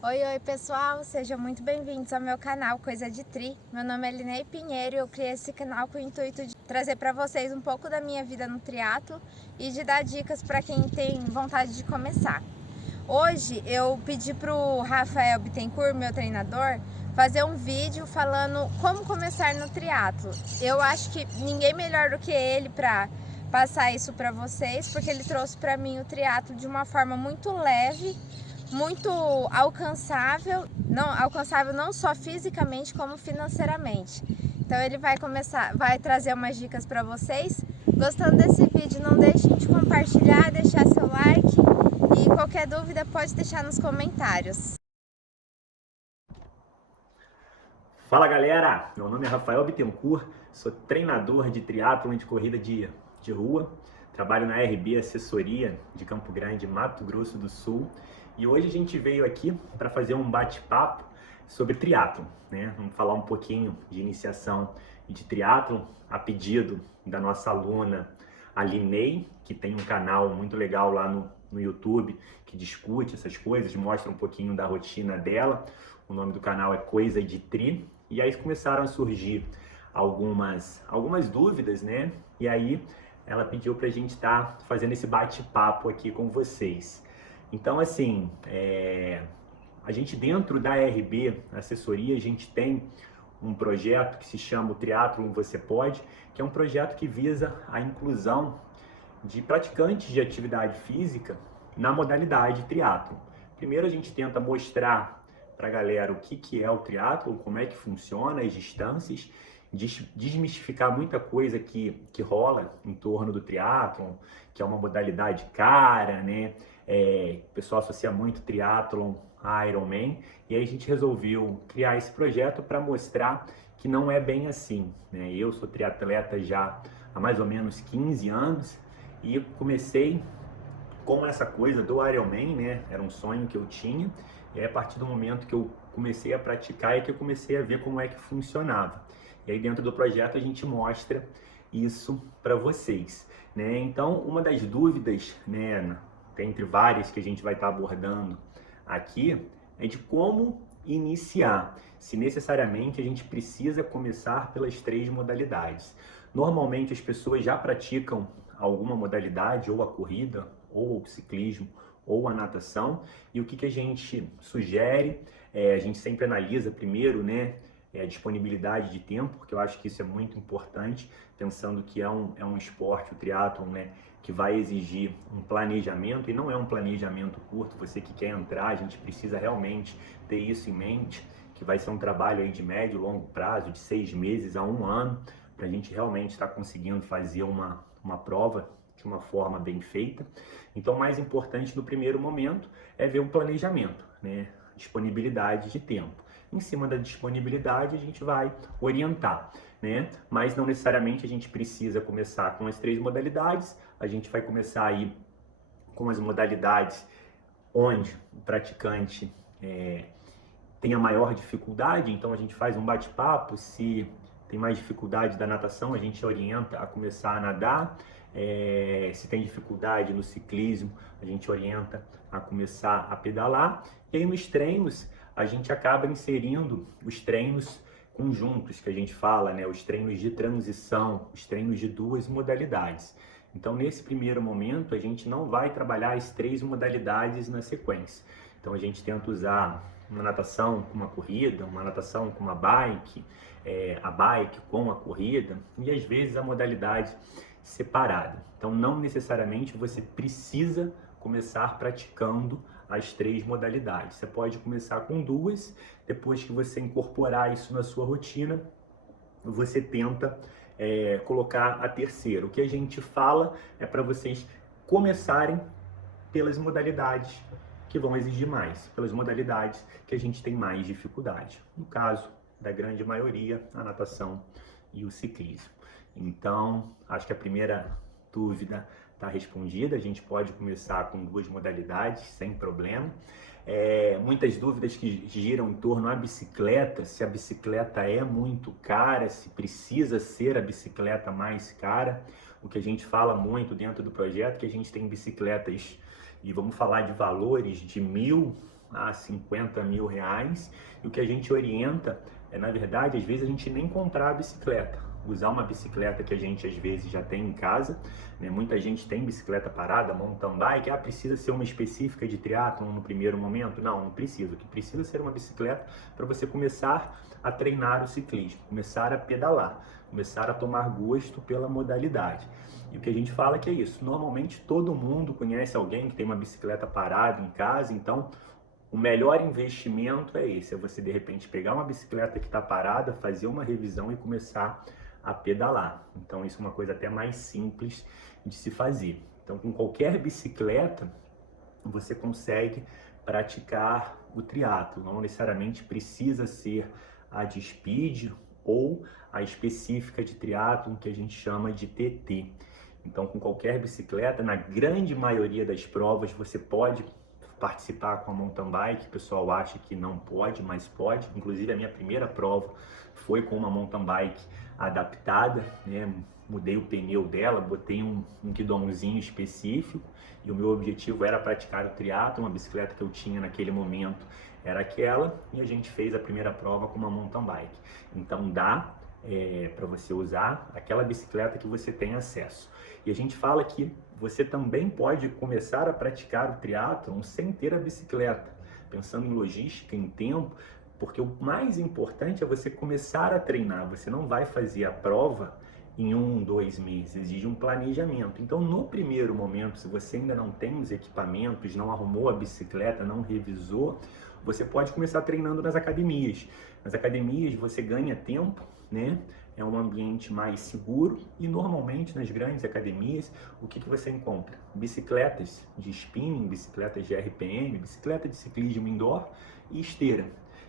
Oi pessoal, sejam muito bem-vindos ao meu canal Coisa de Tri. Meu nome é Linei Pinheiro e eu criei esse canal com o intuito de trazer para vocês um pouco da minha vida no triatlo e de dar dicas para quem tem vontade de começar. Hoje eu pedi para o Rafael Bittencourt, meu treinador, fazer um vídeo falando como começar no triatlo. Eu acho que ninguém melhor do que ele para passar isso para vocês, porque ele trouxe para mim o triatlo de uma forma muito leve, muito alcançável não só fisicamente como financeiramente. Então ele vai trazer umas dicas para vocês. Gostando desse vídeo, não deixem de compartilhar, deixar seu like e qualquer dúvida pode deixar nos comentários. Fala galera, meu nome é Rafael Bittencourt, sou treinador de triatlon de corrida de rua, trabalho na RB Assessoria de Campo Grande, Mato Grosso do Sul, e hoje a gente veio aqui para fazer um bate-papo sobre triatlon, né? Vamos falar um pouquinho de iniciação de triatlon a pedido da nossa aluna Alinei, que tem um canal muito legal lá no YouTube que discute essas coisas, mostra um pouquinho da rotina dela. O nome do canal é Coisa de Tri. E aí começaram a surgir algumas dúvidas, né? E aí ela pediu para a gente estar fazendo esse bate-papo aqui com vocês. Então, assim, a gente dentro da RB Assessoria, a gente tem um projeto que se chama o Triatlon Você Pode, que é um projeto que visa a inclusão de praticantes de atividade física na modalidade triatlon. Primeiro a gente tenta mostrar para a galera o que é o triatlon, como é que funciona, as distâncias, desmistificar muita coisa que rola em torno do triatlon, que é uma modalidade cara, né? O pessoal associa muito triatlon a Ironman, e aí a gente resolveu criar esse projeto para mostrar que não é bem assim, né? Eu sou triatleta já há mais ou menos 15 anos e comecei com essa coisa do Ironman, né? Era um sonho que eu tinha, e aí, a partir do momento que eu comecei a praticar é que eu comecei a ver como é que funcionava. E aí dentro do projeto a gente mostra isso para vocês, né? Então, uma das dúvidas, né, entre várias que a gente vai estar abordando aqui, é de como iniciar, se necessariamente a gente precisa começar pelas 3 modalidades. Normalmente as pessoas já praticam alguma modalidade, ou a corrida, ou o ciclismo, ou a natação, e o que a gente sugere, a gente sempre analisa primeiro, né, a disponibilidade de tempo, porque eu acho que isso é muito importante, pensando que é um esporte, o triatlon, né, que vai exigir um planejamento, e não é um planejamento curto. Você que quer entrar, a gente precisa realmente ter isso em mente, que vai ser um trabalho aí de médio e longo prazo, de 6 meses a 1 ano, para a gente realmente estar conseguindo fazer uma prova de uma forma bem feita. Então, o mais importante no primeiro momento é ver um planejamento, né? Disponibilidade de tempo. Em cima da disponibilidade, a gente vai orientar, né? Mas não necessariamente a gente precisa começar com as 3 modalidades. A gente vai começar aí com as modalidades onde o praticante tem a maior dificuldade, então a gente faz um bate-papo. Se tem mais dificuldade da natação, a gente orienta a começar a nadar. Se tem dificuldade no ciclismo, a gente orienta a começar a pedalar. E aí nos treinos, a gente acaba inserindo os treinos conjuntos, que a gente fala, né? Os treinos de transição, os treinos de 2 modalidades. Então, nesse primeiro momento, a gente não vai trabalhar as 3 modalidades na sequência. Então, a gente tenta usar uma natação com uma corrida, uma natação com uma bike, a bike com a corrida, e às vezes a modalidade separada. Então, não necessariamente você precisa começar praticando as 3 modalidades. Você pode começar com 2, depois que você incorporar isso na sua rotina, você tenta colocar a terceira. O que a gente fala é para vocês começarem pelas modalidades que vão exigir mais, pelas modalidades que a gente tem mais dificuldade. No caso da grande maioria, a natação e o ciclismo. Então, acho que a primeira dúvida está respondida. A gente pode começar com 2 modalidades sem problema. Muitas dúvidas que giram em torno à bicicleta, se a bicicleta é muito cara, se precisa ser a bicicleta mais cara. O que a gente fala muito dentro do projeto é que a gente tem bicicletas, e vamos falar de valores de R$ 1.000, a 50 mil reais. E o que a gente orienta na verdade, às vezes a gente nem comprar a bicicleta. Usar uma bicicleta que a gente às vezes já tem em casa, né? Muita gente tem bicicleta parada, mountain bike, precisa ser uma específica de triatlon no primeiro momento? Não precisa. O que precisa é ser uma bicicleta para você começar a treinar o ciclismo, começar a pedalar, começar a tomar gosto pela modalidade. E o que a gente fala é que é isso. Normalmente todo mundo conhece alguém que tem uma bicicleta parada em casa, então o melhor investimento é esse, é você de repente pegar uma bicicleta que está parada, fazer uma revisão e começar a pedalar. Então isso é uma coisa até mais simples de se fazer. Então com qualquer bicicleta você consegue praticar o triatlo, não necessariamente precisa ser a de speed ou a específica de triatlo que a gente chama de TT. Então com qualquer bicicleta, na grande maioria das provas você pode participar com a mountain bike. O pessoal acha que não pode, mas pode. Inclusive a minha primeira prova foi com uma mountain bike adaptada, né? Mudei o pneu dela, botei um guidãozinho específico e o meu objetivo era praticar o triatlo. Uma bicicleta que eu tinha naquele momento era aquela e a gente fez a primeira prova com uma mountain bike. Então dá para você usar aquela bicicleta que você tem acesso. E a gente fala que você também pode começar a praticar o triatlon sem ter a bicicleta, pensando em logística, em tempo, porque o mais importante é você começar a treinar. Você não vai fazer a prova em 1, 2 meses, exige um planejamento. Então, no primeiro momento, se você ainda não tem os equipamentos, não arrumou a bicicleta, não revisou, você pode começar treinando nas academias. Nas academias você ganha tempo, né? É um ambiente mais seguro e normalmente nas grandes academias, o que você encontra? Bicicletas de spinning, bicicletas de RPM, bicicleta de ciclismo indoor e esteira.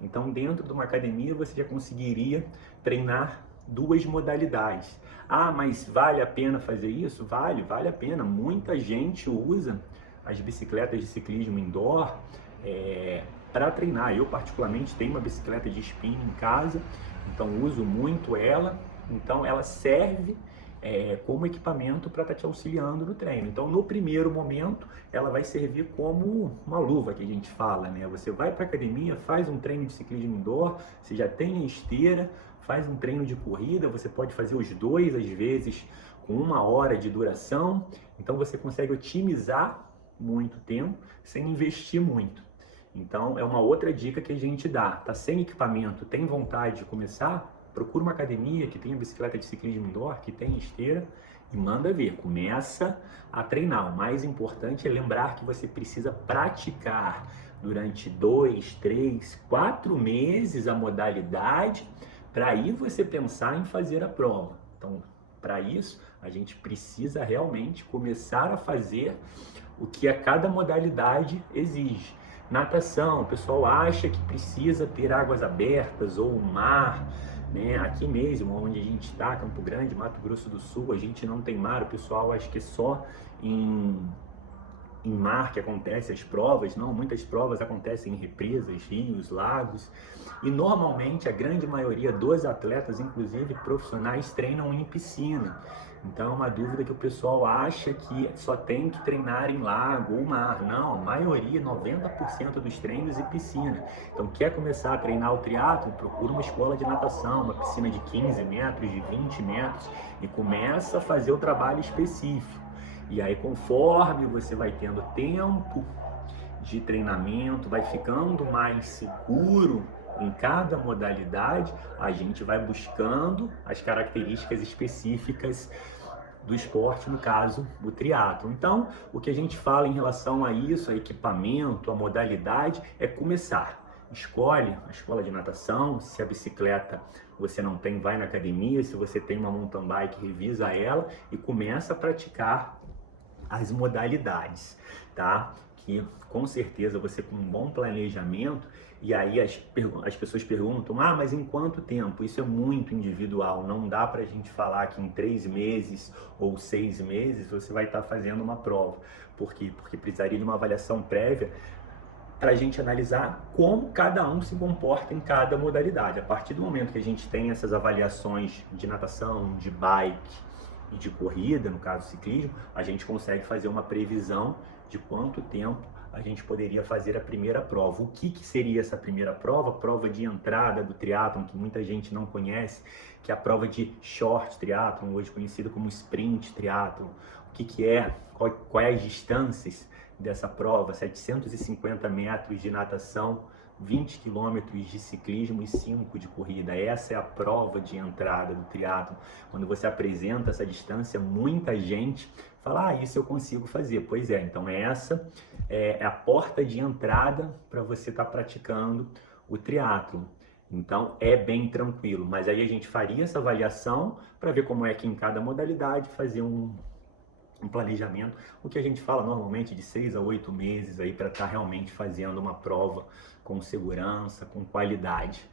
Então dentro de uma academia você já conseguiria treinar duas modalidades. Mas vale a pena fazer isso? Vale a pena. Muita gente usa as bicicletas de ciclismo indoor para treinar. Eu particularmente tenho uma bicicleta de spinning em casa, então uso muito ela. Então ela serve como equipamento para estar te auxiliando no treino. Então no primeiro momento ela vai servir como uma luva que a gente fala, né? Você vai para a academia, faz um treino de ciclismo indoor, você já tem a esteira, faz um treino de corrida, você pode fazer os dois às vezes com 1 hora de duração. Então você consegue otimizar muito tempo sem investir muito. Então é uma outra dica que a gente dá. Tá sem equipamento, tem vontade de começar? Procura uma academia que tenha bicicleta de ciclismo indoor, que tenha esteira e manda ver. Começa a treinar. O mais importante é lembrar que você precisa praticar durante 2, 3, 4 meses a modalidade para aí você pensar em fazer a prova. Então, para isso, a gente precisa realmente começar a fazer o que a cada modalidade exige. Natação, o pessoal acha que precisa ter águas abertas ou o mar, né? Aqui mesmo, onde a gente está, Campo Grande, Mato Grosso do Sul, a gente não tem mar. O pessoal acha que é só em mar que acontecem as provas. Não, muitas provas acontecem em represas, rios, lagos. E normalmente a grande maioria dos atletas, inclusive profissionais, treinam em piscina. Então é uma dúvida que o pessoal acha que só tem que treinar em lago ou mar. Não, a maioria, 90% dos treinos em piscina. Então quer começar a treinar o triatlo? Procura uma escola de natação, uma piscina de 15 metros, de 20 metros e começa a fazer o trabalho específico. E aí conforme você vai tendo tempo de treinamento, vai ficando mais seguro em cada modalidade, a gente vai buscando as características específicas do esporte, no caso, o triatlo. Então, o que a gente fala em relação a isso, a equipamento, a modalidade, é começar. Escolhe a escola de natação. Se a bicicleta você não tem, vai na academia. Se você tem uma mountain bike, revisa ela e começa a praticar as modalidades, tá? Que com certeza você com um bom planejamento. E aí as pessoas perguntam, mas em quanto tempo? Isso é muito individual, não dá pra gente falar que em 3 meses ou 6 meses você vai estar fazendo uma prova. Por quê? Porque precisaria de uma avaliação prévia para a gente analisar como cada um se comporta em cada modalidade. A partir do momento que a gente tem essas avaliações de natação, de bike e de corrida, no caso ciclismo, a gente consegue fazer uma previsão de quanto tempo a gente poderia fazer a primeira prova. O que seria essa primeira prova? Prova de entrada do triatlon, que muita gente não conhece, que é a prova de short triatlon, hoje conhecida como sprint triatlon. O que é? Quais as distâncias dessa prova? 750 metros de natação, 20 quilômetros de ciclismo e 5 de corrida. Essa é a prova de entrada do triatlon. Quando você apresenta essa distância, muita gente fala, isso eu consigo fazer. Pois é, então essa é a porta de entrada para você estar praticando o triatlon. Então é bem tranquilo, mas aí a gente faria essa avaliação para ver como é que em cada modalidade fazer um planejamento, o que a gente fala normalmente de 6 a 8 meses aí para estar realmente fazendo uma prova com segurança, com qualidade.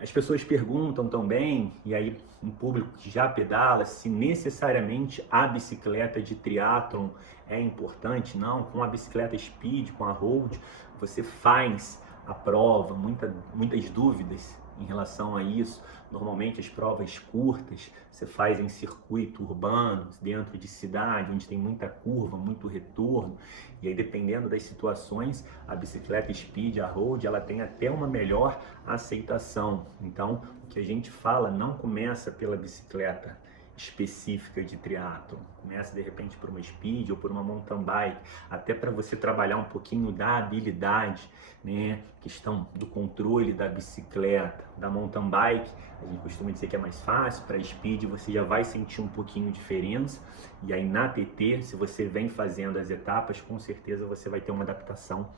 As pessoas perguntam também, e aí um público que já pedala, se necessariamente a bicicleta de triatlon é importante. Não, com a bicicleta speed, com a road, você faz a prova, muitas dúvidas em relação a isso. Normalmente as provas curtas você faz em circuito urbano, dentro de cidade, onde tem muita curva, muito retorno, e aí dependendo das situações, a bicicleta speed, a road, ela tem até uma melhor aceitação. Então, o que a gente fala não começa pela bicicleta específica de triatlon, começa de repente por uma speed ou por uma mountain bike, até para você trabalhar um pouquinho da habilidade, né, questão do controle da bicicleta. Da mountain bike a gente costuma dizer que é mais fácil, para speed você já vai sentir um pouquinho de diferença, e aí na TT, se você vem fazendo as etapas, com certeza você vai ter uma adaptação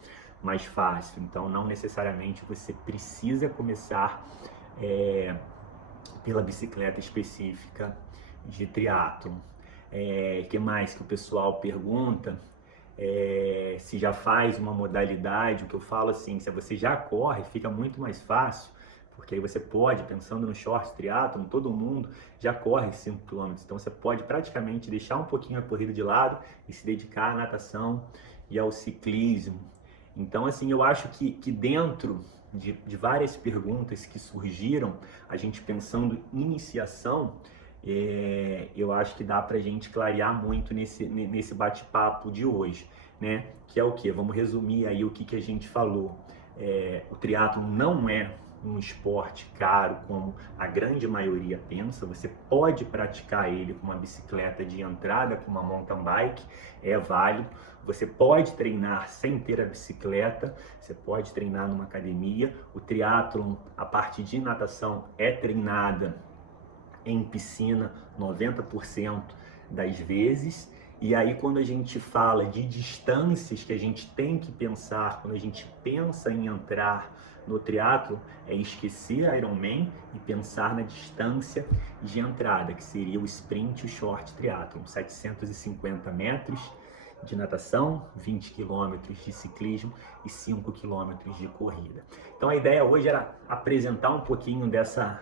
mais fácil. Então não necessariamente você precisa começar pela bicicleta específica de triatlon. Que mais que o pessoal pergunta? Se já faz uma modalidade. O que eu falo assim, se você já corre, fica muito mais fácil, porque aí você pode, pensando no short triatlon, todo mundo já corre 5 km, então você pode praticamente deixar um pouquinho a corrida de lado e se dedicar à natação e ao ciclismo. Então assim, eu acho que dentro de várias perguntas que surgiram, a gente pensando em iniciação, eu acho que dá pra gente clarear muito nesse bate-papo de hoje, né? Que é o quê? Vamos resumir aí o que a gente falou. O triatlon não é um esporte caro como a grande maioria pensa. Você pode praticar ele com uma bicicleta de entrada, com uma mountain bike, é válido. Você pode treinar sem ter a bicicleta, você pode treinar numa academia. O triatlon, a parte de natação é treinada em piscina 90% das vezes. E aí quando a gente fala de distâncias que a gente tem que pensar, quando a gente pensa em entrar no triatlon, é esquecer a Ironman e pensar na distância de entrada, que seria o sprint e o short triatlon, 750 metros de natação, 20 quilômetros de ciclismo e 5 quilômetros de corrida. Então a ideia hoje era apresentar um pouquinho dessa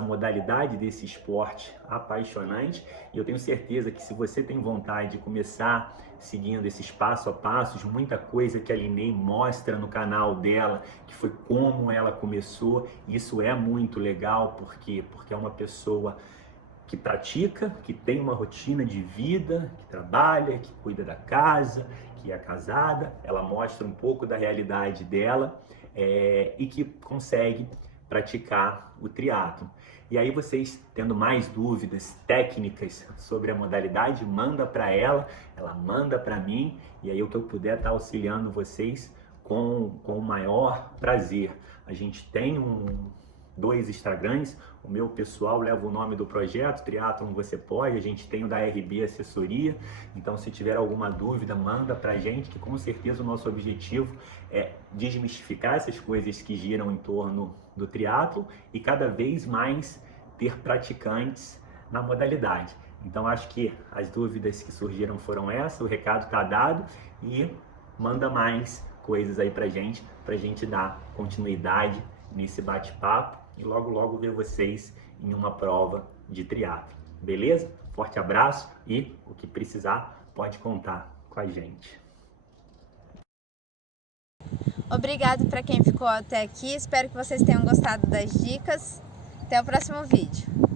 modalidade, desse esporte apaixonante, e eu tenho certeza que se você tem vontade de começar seguindo esses passo a passos, muita coisa que a Linei mostra no canal dela, que foi como ela começou, isso é muito legal, porque é uma pessoa que pratica, que tem uma rotina de vida, que trabalha, que cuida da casa, que é casada, ela mostra um pouco da realidade dela e que consegue praticar o triatlon. E aí vocês, tendo mais dúvidas técnicas sobre a modalidade, manda para ela manda para mim, e aí o que eu puder estar auxiliando vocês com o maior prazer. A gente tem 2 Instagrams, o meu pessoal leva o nome do projeto, Triatlon Você Pode, a gente tem o da RB Assessoria, então se tiver alguma dúvida, manda pra gente, que com certeza o nosso objetivo é desmistificar essas coisas que giram em torno do triatlon e cada vez mais ter praticantes na modalidade. Então acho que as dúvidas que surgiram foram essas, o recado está dado, e manda mais coisas aí pra gente dar continuidade nesse bate-papo e logo ver vocês em uma prova de triatlon, beleza? Forte abraço e o que precisar pode contar com a gente. Obrigado para quem ficou até aqui, espero que vocês tenham gostado das dicas. Até o próximo vídeo.